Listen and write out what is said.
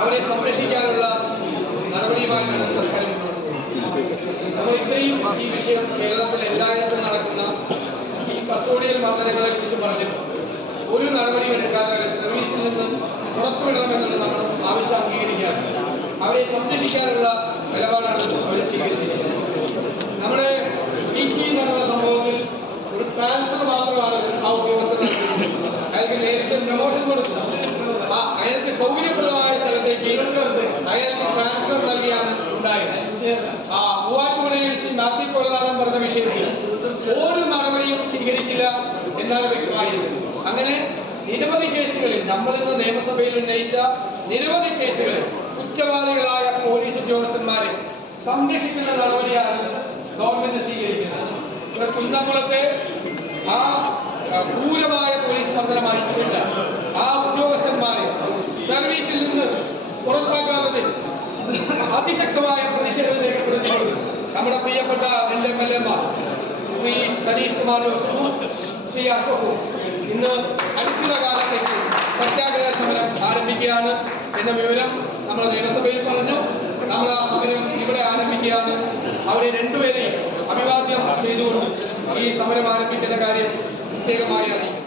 അവരെ സംരക്ഷിക്കാനുള്ള നടപടിയുമായിട്ടാണ് സർക്കാർ മുന്നോട്ട് പോകുന്നത്. നമ്മൾ ഇത്രയും ഈ വിഷയം കേരളത്തിൽ എല്ലായിടത്തും നടക്കുന്ന ഈ കസ്റ്റോഡിയൽ മർദ്ദനങ്ങളെ കുറിച്ച് പറഞ്ഞിട്ടുണ്ട്. ഒരു നടപടി എടുക്കാതെ സർവീസിൽ നിന്നും പുറത്തുവിടണമെന്നുള്ള നമ്മൾ ആവശ്യം അംഗീകരിക്കാൻ അവരെ സംരക്ഷിക്കാനുള്ള നിലപാടാണ് അവർ സ്വീകരിച്ചിരിക്കുന്നത്. നമ്മുടെ പീച്ചിയിൽ നടന്ന സംഭവത്തിൽ ഒരു ട്രാൻസ്ഫർ മാത്രമാണ് ആ ഉദ്യോഗസ്ഥർ അയാൾക്ക് നേരത്തെ പ്രമോഷൻ കൊടുത്തു. അയാൾക്ക് സൗകര്യപ്രദമായ സ്ഥലത്തേക്ക് അയാൾക്ക് ട്രാൻസ്ഫർ നൽകിയാണ് ഉണ്ടായത്. മൂവാറ്റുപുഴയിൽ ശ്രീ മാത്യു കൊള്ളാടൻ പറഞ്ഞ വിഷയത്തിൽ ഒരു നടപടിയും സ്വീകരിക്കില്ല എന്നാണ് വ്യക്തമായിരുന്നത്. അങ്ങനെ നിരവധി കേസുകളിൽ നമ്മളിന്ന് നിയമസഭയിൽ ഉന്നയിച്ച നിരവധി കേസുകളിൽ കുറ്റവാളികളായ പോലീസ് ഉദ്യോഗസ്ഥന്മാരെ സംരക്ഷിക്കുന്ന നടപടിയാണ് ഗവൺമെന്റ് സ്വീകരിക്കുന്നത്. ഇവിടെ കുന്നംകുളത്തെ ആ ക്രൂരമായ പോലീസ് മർദ്ദനം അയച്ചുകൊണ്ട് ആ ഉദ്യോഗസ്ഥന്മാരെ സർവീസിൽ നിന്ന് പുറത്താക്കാത്തതിൽ അതിശക്തമായ പ്രതിഷേധം രേഖപ്പെടുത്തിക്കൊണ്ട് നമ്മുടെ പ്രിയപ്പെട്ട 2 MLA-മാർ ശ്രീ സനീഷ് കുമാർ ജോസഫും ശ്രീ അസഫും ഇന്ന് അനിശ്ചിതകാലത്തേക്ക് സത്യാഗ്രഹ സമരം ആരംഭിക്കുകയാണ് എന്ന വിവരം നമ്മൾ നിയമസഭയിൽ പറഞ്ഞു. നമ്മൾ ആ സമരം ഇവിടെ ആരംഭിക്കുകയാണ്. അവരെ രണ്ടുപേരെയും അഭിവാദ്യം ചെയ്തുകൊണ്ട് ഈ സമരം ആരംഭിക്കുന്ന കാര്യം പ്രത്യേകമായി അറിയിക്കും.